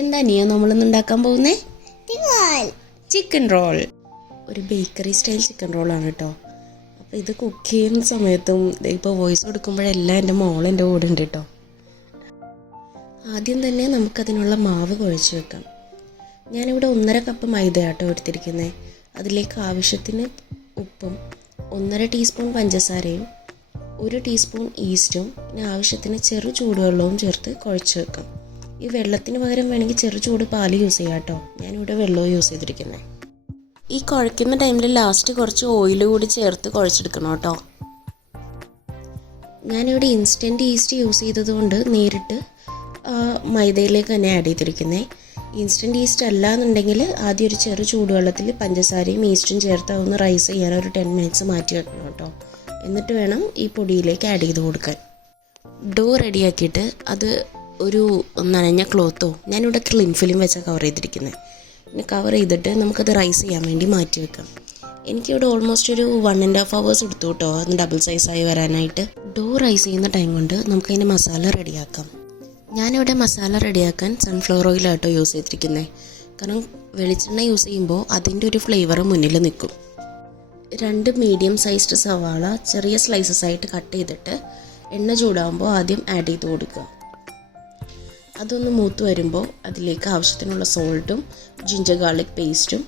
എന്താ നീ നമ്മളിന്ന് ഉണ്ടാക്കാൻ പോകുന്നേ? Chicken roll. ഒരു ബേക്കറി സ്റ്റൈൽ ചിക്കൻ റോളാണ് കേട്ടോ. അപ്പോൾ ഇത് കുക്ക് ചെയ്യുന്ന സമയത്തും ഇപ്പോൾ വോയിസ് കൊടുക്കുമ്പോഴെല്ലാം എൻ്റെ മോൾ എൻ്റെ കൂടെ ഉണ്ട് കേട്ടോ. ആദ്യം തന്നെ നമുക്കതിനുള്ള മാവ് കുഴച്ച് വെക്കാം. ഞാനിവിടെ 1.5 കപ്പ് മൈദ ആട്ടോ എടുത്തിരിക്കുന്നത്. അതിലേക്ക് ആവശ്യത്തിന് ഉപ്പും 1.5 ടീസ്പൂൺ പഞ്ചസാരയും 1 ടീസ്പൂൺ ഈസ്റ്റും പിന്നെ ആവശ്യത്തിന് ചെറു ചൂടുവെള്ളവും ചേർത്ത് കുഴച്ച് വെക്കാം. ഈ വെള്ളത്തിന് പകരം വേണമെങ്കിൽ ചെറു ചൂട് പാല് യൂസ് ചെയ്യാം കേട്ടോ. ഞാനിവിടെ വെള്ളവും യൂസ് ചെയ്തിരിക്കുന്നത്. ഈ കുഴയ്ക്കുന്ന ടൈമിൽ ലാസ്റ്റ് കുറച്ച് ഓയിൽ കൂടി ചേർത്ത് കുഴച്ചെടുക്കണം കേട്ടോ. ഞാനിവിടെ ഇൻസ്റ്റൻറ്റ് ഈസ്റ്റ് യൂസ് ചെയ്തതുകൊണ്ട് നേരിട്ട് മൈദയിലേക്ക് തന്നെ ആഡ് ചെയ്തിരിക്കുന്നത്. ഇൻസ്റ്റൻറ്റ് ഈസ്റ്റ് അല്ല എന്നുണ്ടെങ്കിൽ ആദ്യം ഒരു ചെറു ചൂടുവെള്ളത്തിൽ പഞ്ചസാരയും ഈസ്റ്റും ചേർത്ത് അതൊന്ന് റൈസ് ചെയ്യാൻ ഒരു 10 മിനിറ്റ്സ് മാറ്റി വെക്കണം കേട്ടോ. എന്നിട്ട് വേണം ഈ പൊടിയിലേക്ക് ആഡ് ചെയ്ത് കൊടുക്കാൻ. ഡോ റെഡിയാക്കിയിട്ട് അത് ഒരു നനഞ്ഞ ക്ലോത്തോ, ഞാനിവിടെ ക്ലിൻ ഫിലിം വെച്ചാൽ കവർ ചെയ്തിരിക്കുന്നത്. പിന്നെ കവർ ചെയ്തിട്ട് നമുക്കത് റൈസ് ചെയ്യാൻ വേണ്ടി മാറ്റി വെക്കാം. എനിക്കിവിടെ ഓൾമോസ്റ്റ് ഒരു 1.5 hours എടുത്തു കേട്ടോ അത് ഡബിൾ സൈസായി വരാനായിട്ട്. ഡോ റൈസ് ചെയ്യുന്ന ടൈം കൊണ്ട് നമുക്കതിൻ്റെ മസാല റെഡിയാക്കാം. ഞാനിവിടെ മസാല റെഡിയാക്കാൻ സൺഫ്ലവർ ഓയിലാട്ടോ യൂസ് ചെയ്തിരിക്കുന്നത്. കാരണം വെളിച്ചെണ്ണ യൂസ് ചെയ്യുമ്പോൾ അതിൻ്റെ ഒരു ഫ്ലേവർ മുന്നിൽ നിൽക്കും. 2 മീഡിയം സൈസ്ഡ് സവാള ചെറിയ സ്ലൈസസ് ആയിട്ട് കട്ട് ചെയ്തിട്ട് എണ്ണ ചൂടാകുമ്പോൾ ആദ്യം ആഡ് ചെയ്ത് കൊടുക്കുക. അതൊന്ന് മൂത്ത് വരുമ്പോൾ അതിലേക്ക് ആവശ്യത്തിനുള്ള സോൾട്ടും ജിഞ്ചർ ഗാർലിക് പേസ്റ്റും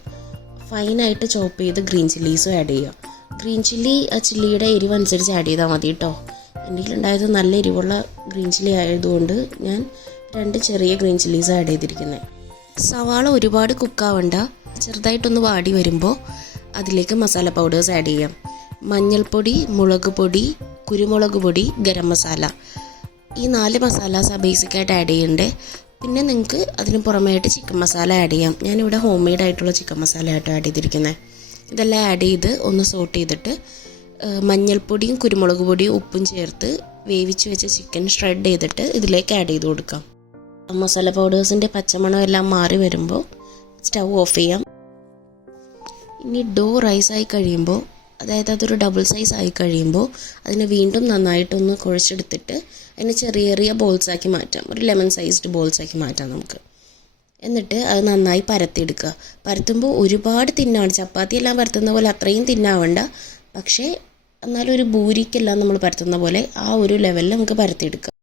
ഫൈനായിട്ട് ചോപ്പ് ചെയ്ത് ഗ്രീൻ ചില്ലീസും ആഡ് ചെയ്യുക. ഗ്രീൻ ചില്ലി ചില്ലിയുടെ എരിവ് അനുസരിച്ച് ആഡ് ചെയ്താൽ മതി കേട്ടോ. എൻ്റെ കയ്യിലുണ്ടായത് നല്ല എരിവുള്ള ഗ്രീൻ ചില്ലി ആയതുകൊണ്ട് ഞാൻ 2 ചെറിയ ഗ്രീൻ ചില്ലീസ് ആഡ് ചെയ്തിരിക്കുന്നത്. സവാള ഒരുപാട് കുക്കാവണ്ട, ചെറുതായിട്ടൊന്ന് വാടി വരുമ്പോൾ അതിലേക്ക് മസാല പൗഡേഴ്സ് ആഡ് ചെയ്യാം. മഞ്ഞൾപ്പൊടി, മുളക് പൊടി, കുരുമുളക് പൊടി, ഗരം മസാല, ഈ 4 മസാലാസ് ബേസിക്കായിട്ട് ആഡ് ചെയ്യണ്ടേ. പിന്നെ നിങ്ങൾക്ക് അതിന് പുറമേയായിട്ട് ചിക്കൻ മസാല ആഡ് ചെയ്യാം. ഞാനിവിടെ ഹോം മെയ്ഡ് ആയിട്ടുള്ള ചിക്കൻ മസാല ആയിട്ട് ആഡ് ചെയ്തിരിക്കുന്നത്. ഇതെല്ലാം ആഡ് ചെയ്ത് ഒന്ന് സോട്ട് ചെയ്തിട്ട് മഞ്ഞൾപ്പൊടിയും കുരുമുളക് പൊടിയും ഉപ്പും ചേർത്ത് വേവിച്ച് വെച്ച ചിക്കൻ ഷ്രെഡ് ചെയ്തിട്ട് ഇതിലേക്ക് ആഡ് ചെയ്ത് കൊടുക്കാം. മസാല പൗഡേഴ്സിൻ്റെ പച്ചമണം എല്ലാം മാറി വരുമ്പോൾ സ്റ്റൗ ഓഫ് ചെയ്യാം. ഇനി ഡോ റൈസായി കഴിയുമ്പോൾ, അതായത് അതൊരു ഡബിൾ സൈസ് ആയി കഴിയുമ്പോൾ അതിനെ വീണ്ടും നന്നായിട്ടൊന്ന് കുഴച്ചെടുത്തിട്ട് അതിനെ ചെറിയ ചെറിയ ബോൾസാക്കി മാറ്റാം. ഒരു ലെമൺ സൈസ്ഡ് ബോൾസാക്കി മാറ്റാം നമുക്ക്. എന്നിട്ട് അത് നന്നായി പരത്തിയെടുക്കുക. പരത്തുമ്പോൾ ഒരുപാട് തിന്നാണ്, ചപ്പാത്തി എല്ലാം പരത്തുന്ന പോലെ അത്രയും തിന്നാവണ്ട, പക്ഷേ എന്നാലും ഒരു ഭൂരിക്കെല്ലാം നമ്മൾ പരത്തുന്ന പോലെ ആ ഒരു ലെവലിൽ നമുക്ക് പരത്തിയെടുക്കാം.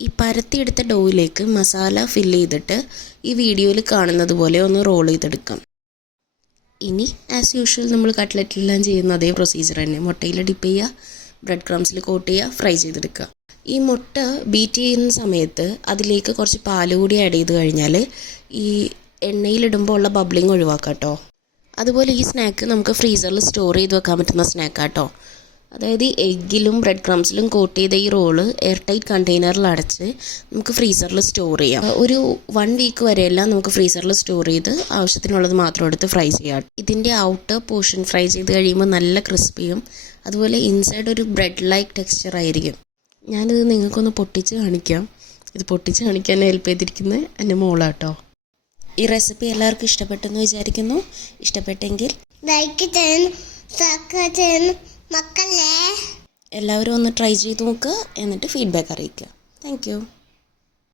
ഈ പരത്തിയെടുത്ത ഡോയിലേക്ക് മസാല ഫില്ല് ചെയ്തിട്ട് ഈ വീഡിയോയിൽ കാണുന്നത് പോലെ ഒന്ന് റോൾ ചെയ്തെടുക്കാം. ഇനി ആസ് യൂഷ്വൽ നമ്മൾ കട്ട്ലറ്റിലെല്ലാം ചെയ്യുന്ന അതേ പ്രൊസീജിയർ തന്നെ. മുട്ടയിൽ ഡിപ്പ് ചെയ്യുക, ബ്രെഡ് ക്രംസിൽ കോട്ട് ചെയ്യുക, ഫ്രൈ ചെയ്തെടുക്കുക. ഈ മുട്ട ബീറ്റ് ചെയ്യുന്ന സമയത്ത് അതിലേക്ക് കുറച്ച് പാൽ കൂടി ആഡ് ചെയ്ത് കഴിഞ്ഞാൽ ഈ എണ്ണയിലിടുമ്പോൾ ഉള്ള ബബ്ലിങ് ഒഴിവാക്കാം കേട്ടോ. അതുപോലെ ഈ സ്നാക്ക് നമുക്ക് ഫ്രീസറിൽ സ്റ്റോർ ചെയ്ത് വെക്കാൻ പറ്റുന്ന സ്നാക്കാട്ടോ. അതായത് എഗ്ഗിലും ബ്രെഡ് ക്രംസിലും കോട്ട് ചെയ്ത ഈ റോള് എയർ ടൈറ്റ് കണ്ടെയ്നറിൽ അടച്ച് നമുക്ക് ഫ്രീസറിൽ സ്റ്റോർ ചെയ്യാം. ഒരു 1 വീക്ക് വരെയെല്ലാം നമുക്ക് ഫ്രീസറിൽ സ്റ്റോർ ചെയ്ത് ആവശ്യത്തിനുള്ളത് മാത്രം എടുത്ത് ഫ്രൈ ചെയ്യാം. ഇതിൻ്റെ ഔട്ടർ പോർഷൻ ഫ്രൈ ചെയ്ത് കഴിയുമ്പോൾ നല്ല ക്രിസ്പിയും അതുപോലെ ഇൻസൈഡ് ഒരു ബ്രെഡ് ലൈക്ക് ടെക്സ്ചർ ആയിരിക്കും. ഞാനിത് നിങ്ങൾക്കൊന്ന് പൊട്ടിച്ച് കാണിക്കാം. ഇത് പൊട്ടിച്ച് കാണിക്കാൻ ഹെൽപ്പ് ചെയ്തിരിക്കുന്നത് എൻ്റെ മോളാട്ടോ. ഈ റെസിപ്പി എല്ലാവർക്കും ഇഷ്ടപ്പെട്ടെന്ന് വിചാരിക്കുന്നു. ഇഷ്ടപ്പെട്ടെങ്കിൽ ലൈക്ക് ചെയ്യണം, സബ്സ്ക്രൈബ് ചെയ്യണം മക്കളെ. എല്ലാവരും ഒന്ന് ട്രൈ ചെയ്ത് നോക്കുക, എന്നിട്ട് ഫീഡ്ബാക്ക് അറിയിക്കുക. Thank you.